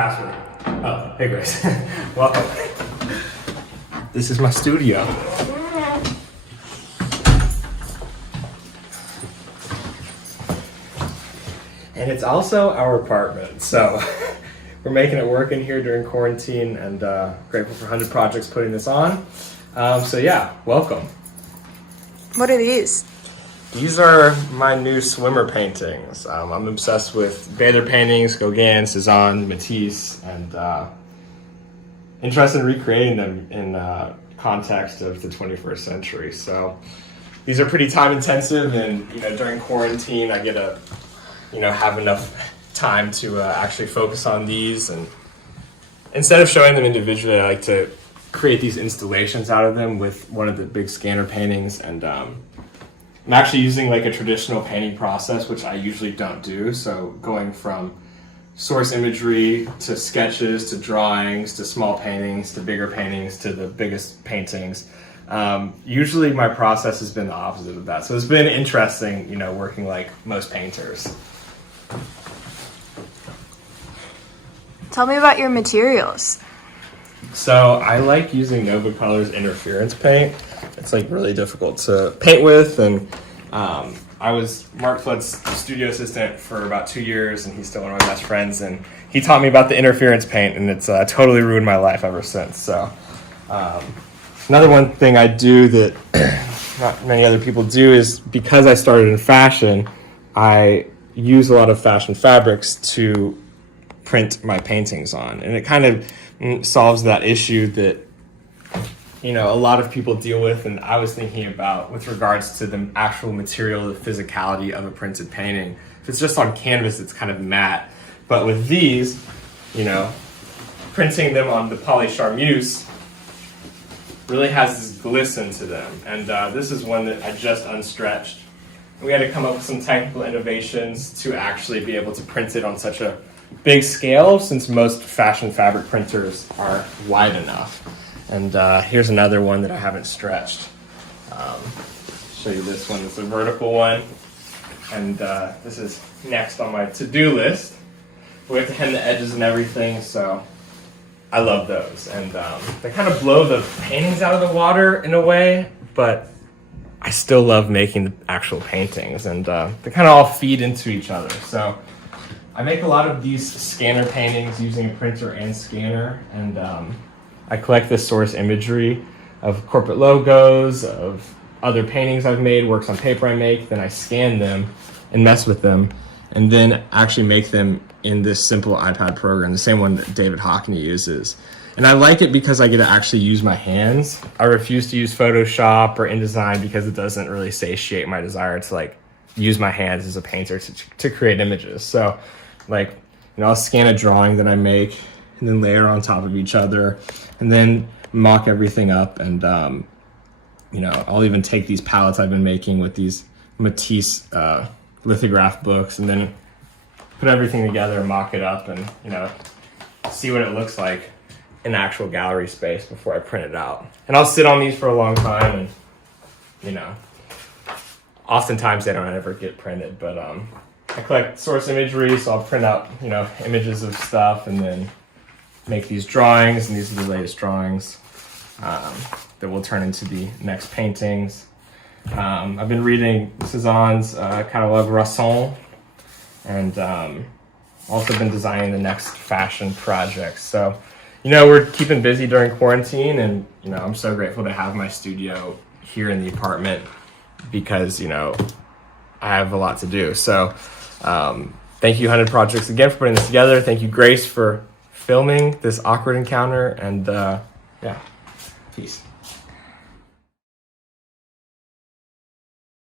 password. Oh, hey Grace. Welcome. This is my studio. And it's also our apartment, so we're making it work in here during quarantine, and grateful for 100 Projects putting this on. So yeah, welcome. What are these? These are my new swimmer paintings. I'm obsessed with bather paintings, Gauguin, Cezanne, Matisse, and interested in recreating them in context of the 21st century. So these are pretty time intensive, and during quarantine I get to have enough time to actually focus on these, and instead of showing them individually, I like to create these installations out of them with one of the big scanner paintings. And I'm actually using like a traditional painting process, which I usually don't do. So going from source imagery to sketches to drawings to small paintings to bigger paintings to the biggest paintings. Usually my process has been the opposite of that. So it's been interesting, working like most painters. Tell me about your materials. So I like using Nova Color's interference paint. It's like really difficult to paint with, and I was Mark Flood's studio assistant for about 2 years, and he's still one of my best friends, and he taught me about the interference paint, and it's totally ruined my life ever since. So another one thing I do that not many other people do is, because I started in fashion, I use a lot of fashion fabrics to print my paintings on, and it kind of solves that issue that a lot of people deal with, and I was thinking about with regards to the actual material, the physicality of a printed painting. If it's just on canvas, it's kind of matte, but with these, printing them on the poly charmeuse really has this glisten to them, and this is one that I just unstretched. We had to come up with some technical innovations to actually be able to print it on such a big scale, since most fashion fabric printers are wide enough. And here's another one that I haven't stretched. Show you this one. It's a vertical one, and this is next on my to-do list. We have to hem the edges and everything, so I love those. And they kind of blow the paintings out of the water in a way, but I still love making the actual paintings, and they kind of all feed into each other. So I make a lot of these scanner paintings using a printer and scanner, and I collect this source imagery of corporate logos, of other paintings I've made, works on paper I make, then I scan them and mess with them, and then actually make them in this simple iPad program, the same one that David Hockney uses. And I like it because I get to actually use my hands. I refuse to use Photoshop or InDesign because it doesn't really satiate my desire to use my hands as a painter to create images. So I'll scan a drawing that I make and then layer on top of each other, and then mock everything up. And I'll even take these palettes I've been making with these Matisse lithograph books, and then put everything together and mock it up, and see what it looks like in actual gallery space before I print it out. And I'll sit on these for a long time, and oftentimes they don't ever get printed, but I collect source imagery, so I'll print out images of stuff, and then make these drawings, and these are the latest drawings that will turn into the next paintings. I've been reading Cezanne's Catalogue Rasson, and also been designing the next fashion projects. So we're keeping busy during quarantine, and I'm so grateful to have my studio here in the apartment, because I have a lot to do. So thank you 100 Projects again for putting this together. Thank you, Grace, for filming this awkward encounter, and yeah, peace.